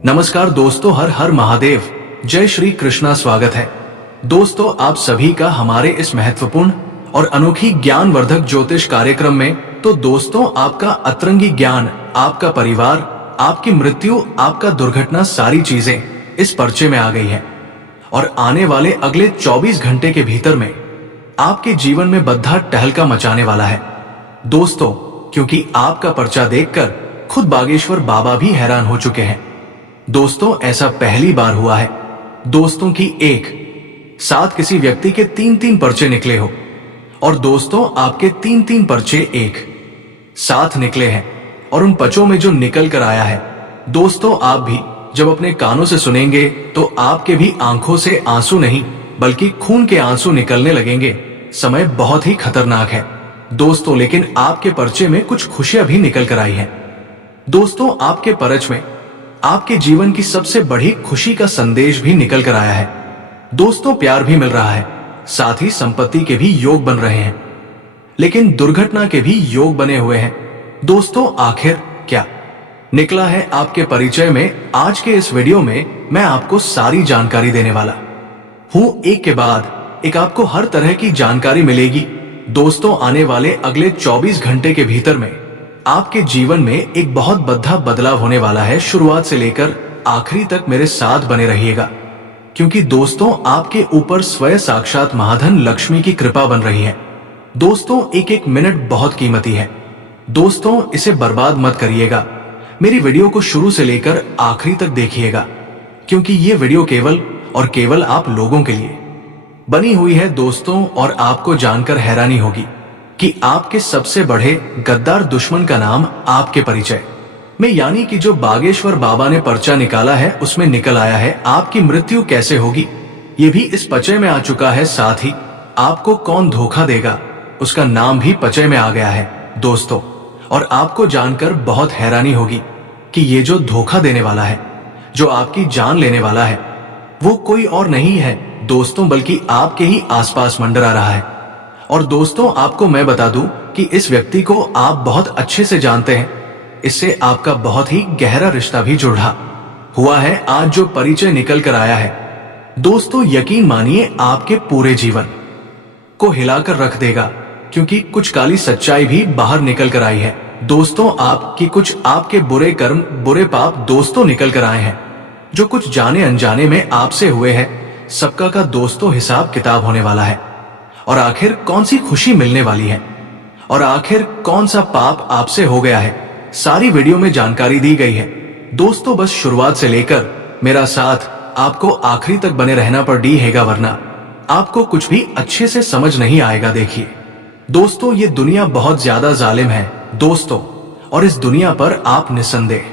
नमस्कार दोस्तों, हर हर महादेव, जय श्री कृष्णा। स्वागत है दोस्तों आप सभी का हमारे इस महत्वपूर्ण और अनोखी ज्ञानवर्धक ज्योतिष कार्यक्रम में। तो दोस्तों, आपका अतरंगी ज्ञान, आपका परिवार, आपकी मृत्यु, आपका दुर्घटना, सारी चीजें इस पर्चे में आ गई है और आने वाले अगले 24 घंटे के भीतर में आपके जीवन में बद्धा टहलका मचाने वाला है दोस्तों, क्योंकि आपका पर्चा देखकर खुद बागेश्वर बाबा भी हैरान हो चुके हैं। दोस्तों, ऐसा पहली बार हुआ है दोस्तों की एक साथ किसी व्यक्ति के 3-3 पर्चे निकले हो और दोस्तों आपके 3-3 पर्चे एक साथ निकले हैं और उन पर्चों में जो निकल कर आया है दोस्तों, आप भी जब अपने कानों से सुनेंगे तो आपके भी आंखों से आंसू नहीं बल्कि खून के आंसू निकलने लगेंगे। समय बहुत ही खतरनाक है दोस्तों, लेकिन आपके पर्चे में कुछ खुशियां भी निकल कर आई हैं दोस्तों। आपके पर्च में आपके जीवन की सबसे बड़ी खुशी का संदेश भी निकल कर आया है दोस्तों। प्यार भी मिल रहा है, साथ ही संपत्ति के भी योग बन रहे हैं, लेकिन दुर्घटना के भी योग बने हुए हैं दोस्तों। आखिर क्या निकला है आपके परिचय में? आज के इस वीडियो में मैं आपको सारी जानकारी देने वाला हूं। एक के बाद एक आपको हर तरह की जानकारी मिलेगी दोस्तों। आने वाले अगले 24 घंटे के भीतर में आपके जीवन में एक बहुत बड़ा बदलाव होने वाला है। शुरुआत से लेकर आखिरी तक मेरे साथ बने रहिएगा, क्योंकि दोस्तों आपके ऊपर स्वयं साक्षात महाधन लक्ष्मी की कृपा बन रही है दोस्तों। एक एक मिनट बहुत कीमती है दोस्तों, इसे बर्बाद मत करिएगा। मेरी वीडियो को शुरू से लेकर आखिरी तक देखिएगा, क्योंकि ये वीडियो केवल और केवल आप लोगों के लिए बनी हुई है दोस्तों। और आपको जानकर हैरानी होगी कि आपके सबसे बड़े गद्दार दुश्मन का नाम आपके परिचय में, यानी कि जो बागेश्वर बाबा ने पर्चा निकाला है उसमें निकल आया है। आपकी मृत्यु कैसे होगी ये भी इस पर्चे में आ चुका है, साथ ही आपको कौन धोखा देगा उसका नाम भी पर्चे में आ गया है दोस्तों। और आपको जानकर बहुत हैरानी होगी कि ये जो धोखा देने वाला है, जो आपकी जान लेने वाला है, वो कोई और नहीं है दोस्तों, बल्कि आपके ही आसपास मंडरा रहा है। और दोस्तों आपको मैं बता दूं कि इस व्यक्ति को आप बहुत अच्छे से जानते हैं, इससे आपका बहुत ही गहरा रिश्ता भी जुड़ा हुआ है। आज जो परिचय निकल कर आया है दोस्तों, यकीन मानिए आपके पूरे जीवन को हिलाकर रख देगा, क्योंकि कुछ काली सच्चाई भी बाहर निकल कर आई है दोस्तों। आपकी कुछ आपके बुरे कर्म, बुरे पाप दोस्तों निकल कर आए हैं, जो कुछ जाने अनजाने में आपसे हुए हैं। सबका का दोस्तों हिसाब किताब होने वाला है। और आखिर कौन सी खुशी मिलने वाली है और आखिर कौन सा पाप आपसे हो गया है, सारी वीडियो में जानकारी दी गई है दोस्तों। बस शुरुआत से लेकर मेरा साथ आपको आखिरी तक बने रहना पर डी हैगा, वरना आपको कुछ भी अच्छे से समझ नहीं आएगा। देखिए दोस्तों, ये दुनिया बहुत ज्यादा जालिम है दोस्तों, और इस दुनिया पर आप निसंदेह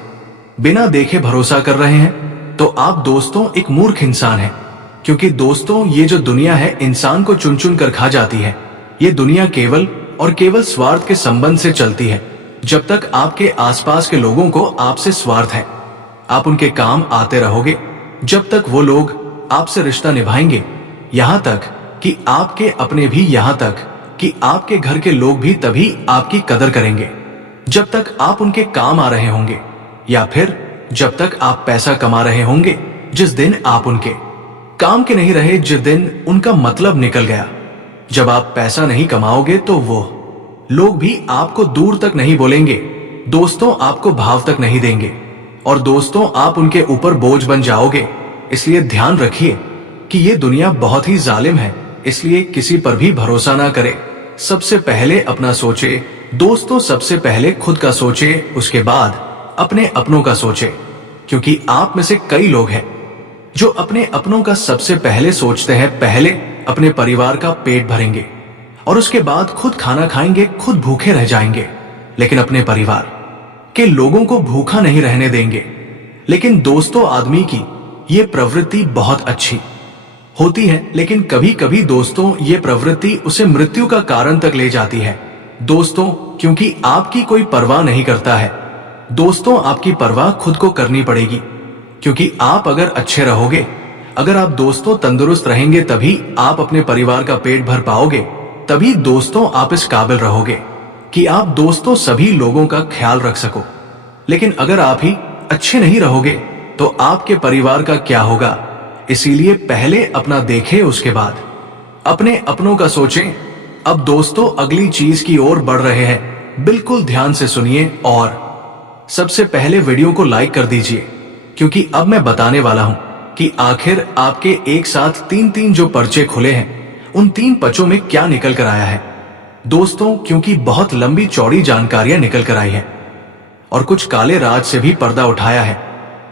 बिना देखे भरोसा कर रहे हैं तो आप दोस्तों एक मूर्ख इंसान हैं, क्योंकि दोस्तों ये जो दुनिया है इंसान को चुन चुन कर खा जाती है। ये दुनिया केवल और केवल स्वार्थ के संबंध से चलती है। जब तक आपके आसपास के लोगों को आपसे स्वार्थ है, आप उनके काम आते रहोगे, जब तक वो लोग आपसे रिश्ता निभाएंगे, यहाँ तक कि आपके अपने भी, यहाँ तक कि आपके घर के लोग भी तभी आपकी कदर करेंगे जब तक आप उनके काम आ रहे होंगे, या फिर जब तक आप पैसा कमा रहे होंगे। जिस दिन आप उनके काम के नहीं रहे, जिस दिन उनका मतलब निकल गया, जब आप पैसा नहीं कमाओगे, तो वो लोग भी आपको दूर तक नहीं बोलेंगे दोस्तों, आपको भाव तक नहीं देंगे, और दोस्तों आप उनके ऊपर बोझ बन जाओगे। इसलिए ध्यान रखिए कि ये दुनिया बहुत ही जालिम है, इसलिए किसी पर भी भरोसा ना करे। सबसे पहले अपना सोचे दोस्तों, सबसे पहले खुद का सोचे, उसके बाद अपने अपनों का सोचे, क्योंकि आप में से कई लोग हैं जो अपने अपनों का सबसे पहले सोचते हैं। पहले अपने परिवार का पेट भरेंगे और उसके बाद खुद खाना खाएंगे, खुद भूखे रह जाएंगे, लेकिन अपने परिवार के लोगों को भूखा नहीं रहने देंगे। लेकिन दोस्तों आदमी की ये प्रवृत्ति बहुत अच्छी होती है, लेकिन कभी कभी दोस्तों ये प्रवृत्ति उसे मृत्यु का कारण तक ले जाती है दोस्तों, क्योंकि आपकी कोई परवाह नहीं करता है दोस्तों। आपकी परवाह खुद को करनी पड़ेगी, क्योंकि आप अगर अच्छे रहोगे, अगर आप दोस्तों तंदुरुस्त रहेंगे, तभी आप अपने परिवार का पेट भर पाओगे, तभी दोस्तों आप इस काबिल रहोगे कि आप दोस्तों सभी लोगों का ख्याल रख सको। लेकिन अगर आप ही अच्छे नहीं रहोगे, तो आपके परिवार का क्या होगा। इसीलिए पहले अपना देखें, उसके बाद अपने अपनों का सोचें। अब दोस्तों अगली चीज की ओर बढ़ रहे हैं, बिल्कुल ध्यान से सुनिए और सबसे पहले वीडियो को लाइक कर दीजिए, क्योंकि अब मैं बताने वाला हूं कि आखिर आपके एक साथ तीन जो पर्चे खुले हैं उन 3 पर्चों में क्या निकल कर आया है। दोस्तों क्योंकि बहुत लंबी चौड़ी जानकारियां निकल कर आई है और कुछ काले राज से भी पर्दा उठाया है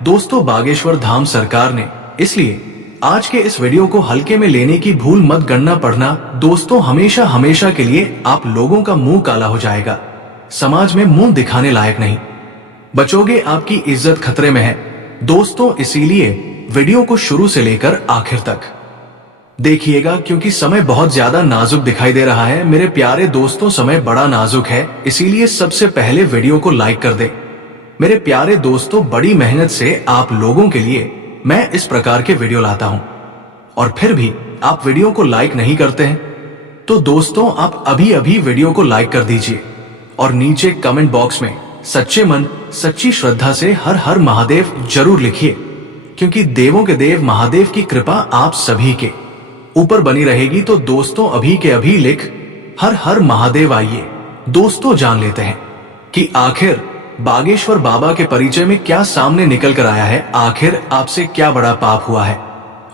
दोस्तों बागेश्वर धाम सरकार ने। इसलिए आज के इस वीडियो को हल्के में लेने की भूल मत करना पड़ना दोस्तों, हमेशा हमेशा के लिए आप लोगों का मुंह काला हो जाएगा, समाज में मुंह दिखाने लायक नहीं बचोगे, आपकी इज्जत खतरे में है दोस्तों। इसीलिए वीडियो को शुरू से लेकर आखिर तक देखिएगा, क्योंकि समय बहुत ज्यादा नाजुक दिखाई दे रहा है मेरे प्यारे दोस्तों, समय बड़ा नाजुक है। इसीलिए सबसे पहले वीडियो को लाइक कर दे मेरे प्यारे दोस्तों। बड़ी मेहनत से आप लोगों के लिए मैं इस प्रकार के वीडियो लाता हूं और फिर भी आप वीडियो को लाइक नहीं करते हैं, तो दोस्तों आप अभी अभी वीडियो को लाइक कर दीजिए और नीचे कमेंट बॉक्स में सच्चे मन सच्ची श्रद्धा से हर हर महादेव जरूर लिखिए, क्योंकि देवों के देव महादेव की कृपा आप सभी के ऊपर बनी रहेगी। तो दोस्तों अभी के अभी लिख हर हर महादेव। आइए दोस्तों जान लेते हैं कि आखिर बागेश्वर बाबा के परिचय में क्या सामने निकल कर आया है, आखिर आपसे क्या बड़ा पाप हुआ है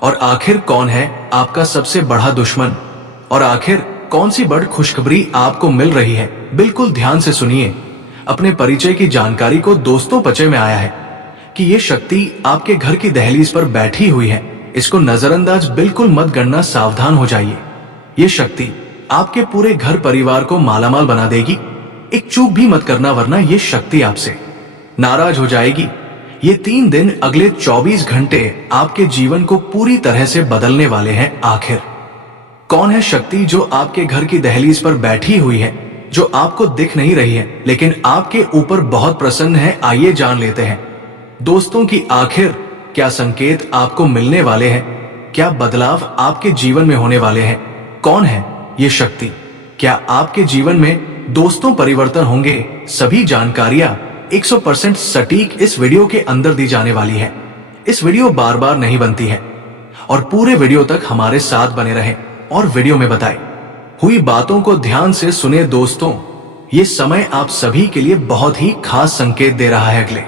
और आखिर कौन है आपका सबसे बड़ा दुश्मन और आखिर कौन सी बड़ी खुशखबरी आपको मिल रही है। बिल्कुल ध्यान से सुनिए, अपने परिचय की जानकारी को दोस्तों पचे में आया है कि ये शक्ति आपके घर की दहलीज पर बैठी हुई है, इसको नजरअंदाज बिल्कुल मत करना, सावधान हो जाइए। ये शक्ति आपके पूरे घर परिवार को मालामाल बना देगी, एक चूक भी मत करना वरना ये शक्ति आपसे नाराज हो जाएगी। ये 3 दिन अगले 24 घंटे आपके जीवन को पूरी तरह से बदलने वाले हैं। आखिर कौन है शक्ति जो आपके घर की दहलीज पर बैठी हुई है, जो आपको दिख नहीं रही है लेकिन आपके ऊपर बहुत प्रसन्न है। आइए जान लेते हैं दोस्तों कि आखिर क्या संकेत आपको मिलने वाले हैं, क्या बदलाव आपके जीवन में होने वाले हैं, कौन है ये शक्ति, क्या आपके जीवन में दोस्तों परिवर्तन होंगे। सभी जानकारियां 100% सटीक इस वीडियो के अंदर दी जाने वाली है। इस वीडियो बार बार नहीं बनती है और पूरे वीडियो तक हमारे साथ बने रहें और वीडियो में बताई हुई बातों को ध्यान से सुने दोस्तों। ये समय आप सभी के लिए बहुत ही खास संकेत दे रहा है। अगले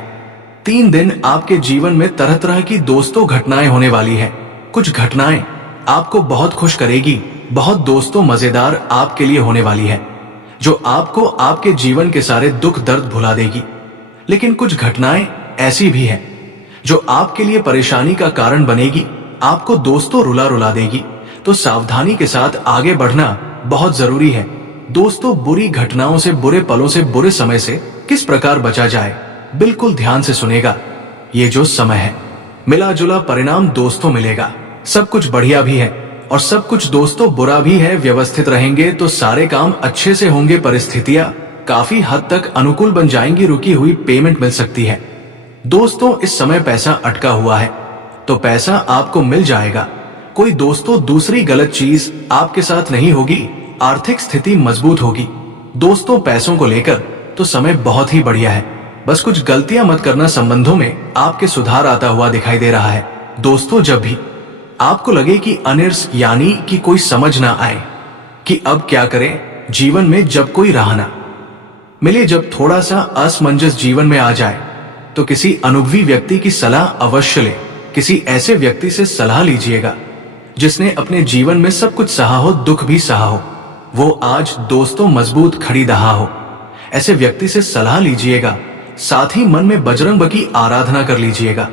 3 दिन आपके जीवन में तरह तरह की दोस्तों घटनाएं होने वाली है। कुछ घटनाएं आपको बहुत खुश करेगी, बहुत दोस्तों मजेदार आपके लिए होने वाली है, जो आपको आपके जीवन के सारे दुख दर्द भुला देगी। लेकिन कुछ घटनाएं ऐसी भी हैं जो आपके लिए परेशानी का कारण बनेगी, आपको दोस्तों रुला रुला देगी। तो सावधानी के साथ आगे बढ़ना बहुत जरूरी है दोस्तों। बुरी घटनाओं से, बुरे पलों से, बुरे समय से किस प्रकार बचा जाए, बिल्कुल ध्यान से सुनेगा। ये जो समय है मिला जुला परिणाम दोस्तों मिलेगा। सब कुछ बढ़िया भी है और सब कुछ दोस्तों बुरा भी है। व्यवस्थित रहेंगे तो सारे काम अच्छे से होंगे, परिस्थितियां काफी हद तक अनुकूल बन जाएंगी, रुकी हुई पेमेंट मिल सकती है दोस्तों। इस समय पैसा अटका हुआ है तो पैसा आपको मिल जाएगा। कोई दोस्तों दूसरी गलत चीज आपके साथ नहीं होगी, आर्थिक स्थिति मजबूत होगी दोस्तों। पैसों को लेकर तो समय बहुत ही बढ़िया है, बस कुछ गलतियां मत करना। संबंधों में आपके सुधार आता हुआ दिखाई दे रहा है दोस्तों। जब भी आपको लगे कि अनिर्स यानी कि कोई समझ ना आए कि अब क्या करें, जीवन में जब कोई राह ना मिले, जब थोड़ा सा असमंजस जीवन में आ जाए, तो किसी अनुभवी व्यक्ति की सलाह अवश्य ले। किसी ऐसे व्यक्ति से सलाह लीजिएगा जिसने अपने जीवन में सब कुछ सहा हो, दुख भी सहा हो, वो आज दोस्तों मजबूत खड़ी रहा हो। ऐसे व्यक्ति से सलाह लीजिएगा, साथ ही मन में बजरंग की आराधना कर लीजिएगा,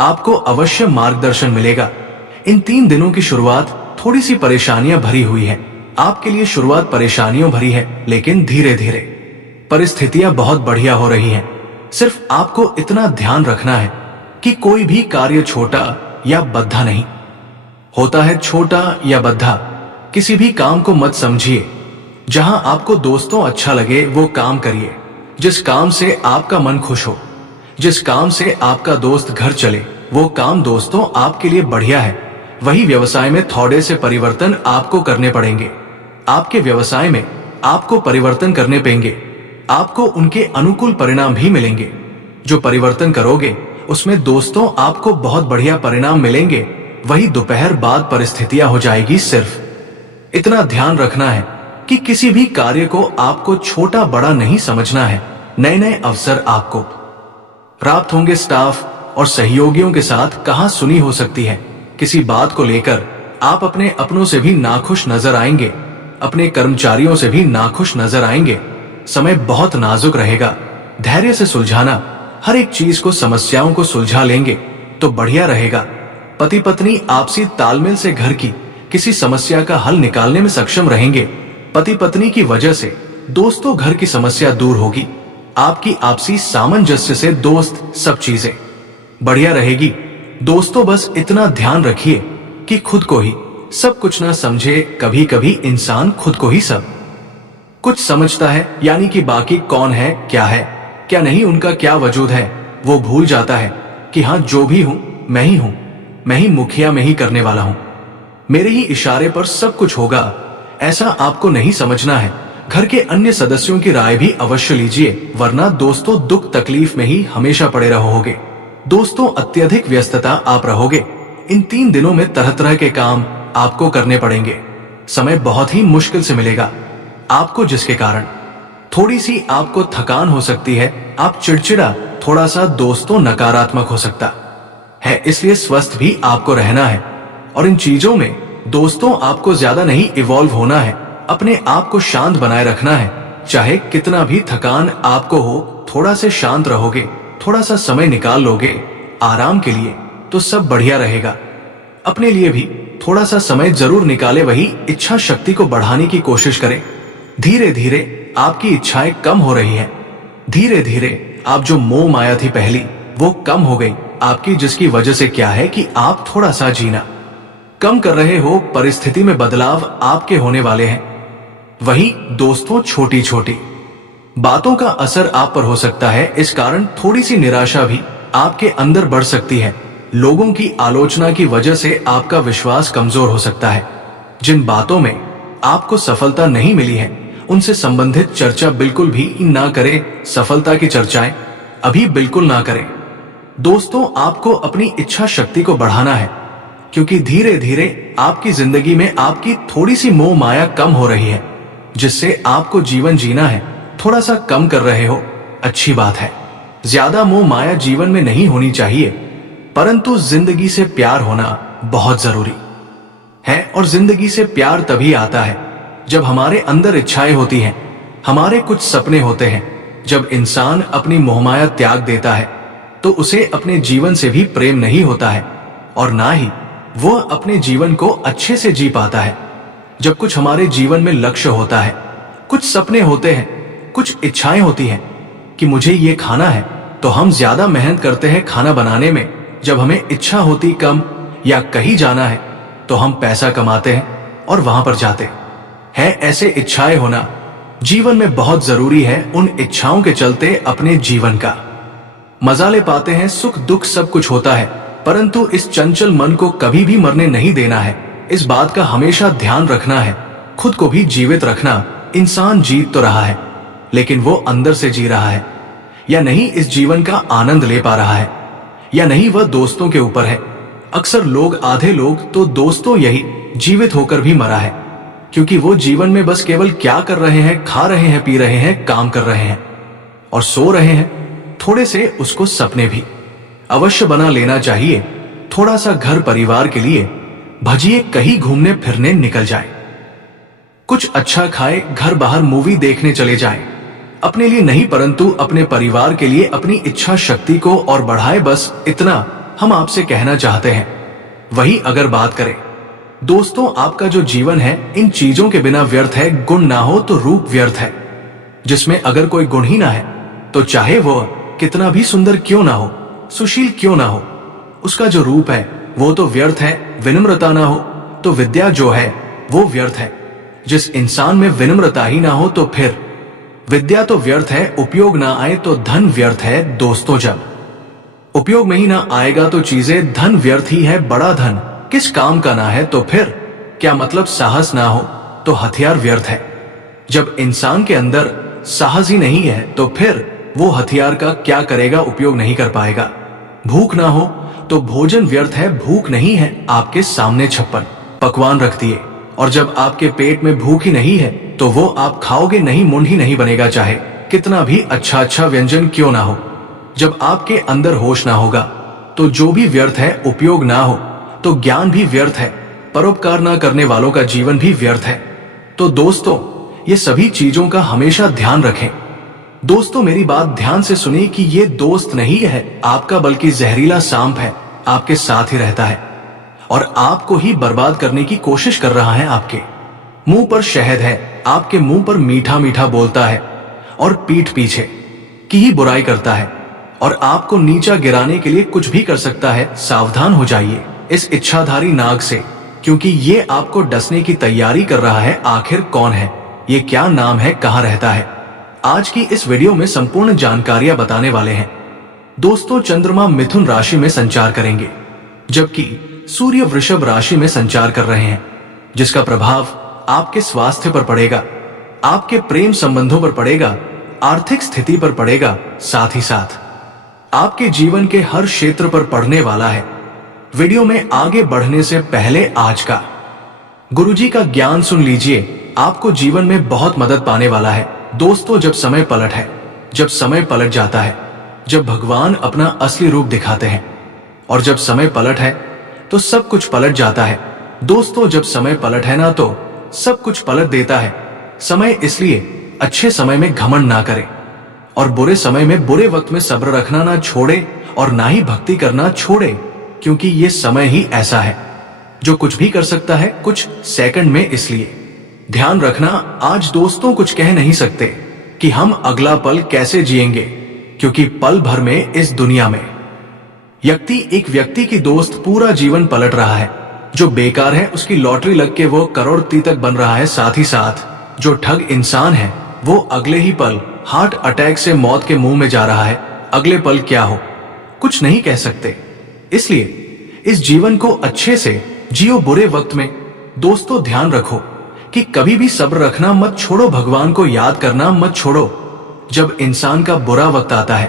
आपको अवश्य मार्गदर्शन मिलेगा। इन 3 दिनों की शुरुआत थोड़ी सी परेशानियां भरी हुई है आपके लिए। शुरुआत परेशानियों भरी है, लेकिन धीरे धीरे परिस्थितियां बहुत बढ़िया हो रही हैं। सिर्फ आपको इतना ध्यान रखना है कि कोई भी कार्य छोटा या बद्धा नहीं होता है। छोटा या बद्धा किसी भी काम को मत समझिए। जहां आपको दोस्तों अच्छा लगे वो काम करिए, जिस काम से आपका मन खुश हो, जिस काम से आपका दोस्त घर चले, वो काम दोस्तों आपके लिए बढ़िया है। वही व्यवसाय में थोड़े से परिवर्तन आपको करने पड़ेंगे। आपके व्यवसाय में आपको परिवर्तन करने पेंगे, आपको उनके अनुकूल परिणाम भी मिलेंगे। जो परिवर्तन करोगे उसमें दोस्तों आपको बहुत बढ़िया परिणाम मिलेंगे। वही दोपहर बाद परिस्थितियां हो जाएगी। सिर्फ इतना ध्यान रखना है कि किसी भी कार्य को आपको छोटा बड़ा नहीं समझना है। नए नए अवसर आपको प्राप्त होंगे। स्टाफ और सहयोगियों के साथ कहां सुनी हो सकती है। किसी बात को लेकर आप अपने अपनों से भी नाखुश नजर आएंगे, अपने कर्मचारियों से भी नाखुश नजर आएंगे। समय बहुत नाजुक रहेगा। धैर्य से सुलझाना, हर एक चीज को, समस्याओं को सुलझा लेंगे तो बढ़िया रहेगा। पति पत्नी आपसी तालमेल से घर की किसी समस्या का हल निकालने में सक्षम रहेंगे। पति पत्नी की वजह से दोस्तों घर की समस्या दूर होगी। आपकी आपसी सामंजस्य से दोस्त सब चीजें बढ़िया रहेगी। दोस्तों बस इतना ध्यान रखिए कि खुद को ही सब कुछ ना समझे। कभी कभी इंसान खुद को ही सब कुछ समझता है, यानी कि बाकी कौन है क्या नहीं, उनका क्या वजूद है, वो भूल जाता है कि हाँ जो भी हूं मैं ही हूं, मैं ही मुखिया, मैं ही करने वाला हूं, मेरे ही इशारे पर सब कुछ होगा। ऐसा आपको नहीं समझना है। घर के अन्य सदस्यों की राय भी अवश्य लीजिए, वरना दोस्तों दुख तकलीफ में ही हमेशा पड़े रहोगे। दोस्तों अत्यधिक व्यस्तता आप रहोगे। इन 3 दिनों में तरह तरह के काम आपको करने पड़ेंगे। समय बहुत ही मुश्किल से मिलेगा आपको, जिसके कारण थोड़ी सी आपको थकान हो सकती है। आप चिड़चिड़ा, थोड़ा सा दोस्तों नकारात्मक हो सकता है, इसलिए स्वस्थ भी आपको रहना है। और इन चीजों में दोस्तों आपको ज्यादा नहीं इवॉल्व होना है। अपने आप को शांत बनाए रखना है। चाहे कितना भी थकान आपको हो, थोड़ा से शांत रहोगे, थोड़ा सा समय निकाल लोगे आराम के लिए तो सब बढ़िया रहेगा। अपने लिए भी थोड़ा सा समय जरूर निकाले। वही इच्छा शक्ति को बढ़ाने की कोशिश करें। धीरे धीरे आपकी इच्छाएं कम हो रही हैं। धीरे धीरे आप जो मोह माया थी पहली, वो कम हो गई आपकी, जिसकी वजह से क्या है कि आप थोड़ा सा जीना कम कर रहे हो। परिस्थिति में बदलाव आपके होने वाले हैं। वही दोस्तों छोटी छोटी बातों का असर आप पर हो सकता है। इस कारण थोड़ी सी निराशा भी आपके अंदर बढ़ सकती है। लोगों की आलोचना की वजह से आपका विश्वास कमजोर हो सकता है। जिन बातों में आपको सफलता नहीं मिली है, उनसे संबंधित चर्चा बिल्कुल भी ना करें। सफलता की चर्चाएं अभी बिल्कुल ना करें। दोस्तों आपको अपनी इच्छा शक्ति को बढ़ाना है, क्योंकि धीरे धीरे आपकी जिंदगी में आपकी थोड़ी सी मोह माया कम हो रही है, जिससे आपको जीवन जीना है। थोड़ा सा कम कर रहे हो, अच्छी बात है। ज्यादा मोह माया जीवन में नहीं होनी चाहिए, परंतु जिंदगी से प्यार होना बहुत जरूरी है। और जिंदगी से प्यार तभी आता है जब हमारे अंदर इच्छाएं होती हैं, हमारे कुछ सपने होते हैं। जब इंसान अपनी मोहमाया त्याग देता है तो उसे अपने जीवन से भी प्रेम नहीं होता है, और ना ही वह अपने जीवन को अच्छे से जी पाता है। जब कुछ हमारे जीवन में लक्ष्य होता है, कुछ सपने होते हैं, कुछ इच्छाएं होती हैं कि मुझे ये खाना है, तो हम ज्यादा मेहनत करते हैं खाना बनाने में। जब हमें इच्छा होती कम या कहीं जाना है, तो हम पैसा कमाते हैं और वहां पर जाते हैं। ऐसे इच्छाएं होना जीवन में बहुत जरूरी है। उन इच्छाओं के चलते अपने जीवन का मजा ले पाते हैं। सुख दुख सब कुछ होता है, परंतु इस चंचल मन को कभी भी मरने नहीं देना है। इस बात का हमेशा ध्यान रखना है। खुद को भी जीवित रखना। इंसान जीत तो रहा है, लेकिन वो अंदर से जी रहा है या नहीं, इस जीवन का आनंद ले पा रहा है या नहीं, वह दोस्तों के ऊपर है। अक्सर लोग, आधे लोग तो दोस्तों यही जीवित होकर भी मरा है, क्योंकि वो जीवन में बस केवल क्या कर रहे हैं, खा रहे हैं, पी रहे हैं, काम कर रहे हैं और सो रहे हैं। थोड़े से उसको सपने भी अवश्य बना लेना चाहिए। थोड़ा सा घर परिवार के लिए भजिए, कहीं घूमने फिरने निकल जाए, कुछ अच्छा खाए, घर बाहर मूवी देखने चले जाएं। अपने लिए नहीं परंतु अपने परिवार के लिए अपनी इच्छा शक्ति को और बढ़ाए। बस इतना हम आपसे कहना चाहते हैं। वही अगर बात करें दोस्तों, आपका जो जीवन है इन चीजों के बिना व्यर्थ है। गुण ना हो तो रूप व्यर्थ है। जिसमें अगर कोई गुण ही ना है, तो चाहे वो कितना भी सुंदर क्यों ना हो, सुशील क्यों ना हो, उसका जो रूप है वो तो व्यर्थ है। विनम्रता ना हो तो विद्या जो है वो व्यर्थ है। जिस इंसान में विनम्रता ही ना हो तो फिर विद्या तो व्यर्थ है। उपयोग ना आए तो धन व्यर्थ है। दोस्तों जब उपयोग में ही ना आएगा तो चीजें, धन व्यर्थ ही है। बड़ा धन किस काम का ना है, तो फिर क्या मतलब। साहस ना हो तो हथियार व्यर्थ है। जब इंसान के अंदर साहस ही नहीं है, तो फिर वो हथियार का क्या करेगा, उपयोग नहीं कर पाएगा। भूख ना हो तो भोजन व्यर्थ है, भूख नहीं है आपके सामने 56 पकवान रख दिए, और जब आपके पेट में भूख ही नहीं है तो वो आप खाओगे नहीं, मुंड ही नहीं बनेगा, चाहे कितना भी अच्छा अच्छा व्यंजन क्यों ना हो। जब आपके अंदर होश ना होगा तो जो भी व्यर्थ है, उपयोग ना हो तो ज्ञान भी व्यर्थ है, परोपकार ना करने वालों का जीवन भी व्यर्थ है। तो दोस्तों, ये सभी चीजों का हमेशा ध्यान रखें। दोस्तों, मेरी बात ध्यान से सुनिए कि ये दोस्त नहीं है आपका, बल्कि जहरीला सांप है, आपके साथ ही रहता है और आपको ही बर्बाद करने की कोशिश कर रहा है। आपके मुंह पर शहद है, आपके मुंह पर मीठा मीठा बोलता है और पीठ पीछे की ही बुराई करता है और आपको नीचा गिराने के लिए कुछ भी कर सकता है। सावधान हो जाइए इस इच्छाधारी नाग से, क्योंकि ये आपको डसने की तैयारी कर रहा है। आखिर कौन है ये, क्या नाम है, कहां रहता है, आज की इस वीडियो में संपूर्ण जानकारियां बताने वाले हैं। दोस्तों, चंद्रमा मिथुन राशि में संचार करेंगे, जबकि सूर्य वृषभ राशि में संचार कर रहे हैं, जिसका प्रभाव आपके स्वास्थ्य पर पड़ेगा, आपके प्रेम संबंधों पर पड़ेगा, आर्थिक स्थिति पर पड़ेगा, साथ ही साथ आपके जीवन के हर क्षेत्र पर पड़ने वाला है। वीडियो में आगे बढ़ने से पहले आज का गुरुजी का ज्ञान सुन लीजिए, आपको जीवन में बहुत मदद पाने वाला है। दोस्तों, जब समय पलट है, जब समय पलट जाता है, जब भगवान अपना असली रूप दिखाते हैं, और जब समय पलट है तो सब कुछ पलट जाता है। दोस्तों, जब समय पलट है ना तो सब कुछ पलट देता है। समय, इसलिए अच्छे समय में घमंड ना करें और बुरे समय में, बुरे वक्त में सब्र रखना ना छोड़े और ना ही भक्ति करना छोड़े, क्योंकि ये समय ही ऐसा है जो कुछ भी कर सकता है कुछ सेकंड में। इसलिए ध्यान रखना, आज दोस्तों कुछ कह नहीं सकते कि हम अगला पल कैसे जिएंगे, क्योंकि पल भर में इस दुनिया में एक व्यक्ति की दोस्त पूरा जीवन पलट रहा है। जो बेकार है उसकी लॉटरी लग के वो करोड़पति तक बन रहा है। साथ ही साथ जो ठग इंसान है वो अगले ही पल हार्ट अटैक से मौत के मुंह में जा रहा है। अगले पल क्या हो कुछ नहीं कह सकते, इसलिए इस जीवन को अच्छे से जियो बुरे वक्त में। दोस्तों, ध्यान रखो कि कभी भी सब्र रखना मत छोड़ो, भगवान को याद करना मत छोड़ो। जब इंसान का बुरा वक्त आता है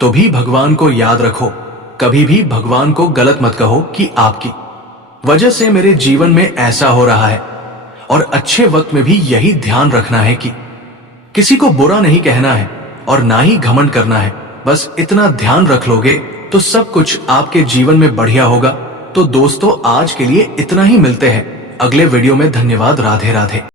तो भी भगवान को याद रखो। कभी भी भगवान को गलत मत कहो कि आपकी वजह से मेरे जीवन में ऐसा हो रहा है। और अच्छे वक्त में भी यही ध्यान रखना है कि किसी को बुरा नहीं कहना है और ना ही घमंड करना है। बस इतना ध्यान रख लोगे तो सब कुछ आपके जीवन में बढ़िया होगा। तो दोस्तों, आज के लिए इतना ही, मिलते हैं अगले वीडियो में। धन्यवाद। राधे राधे।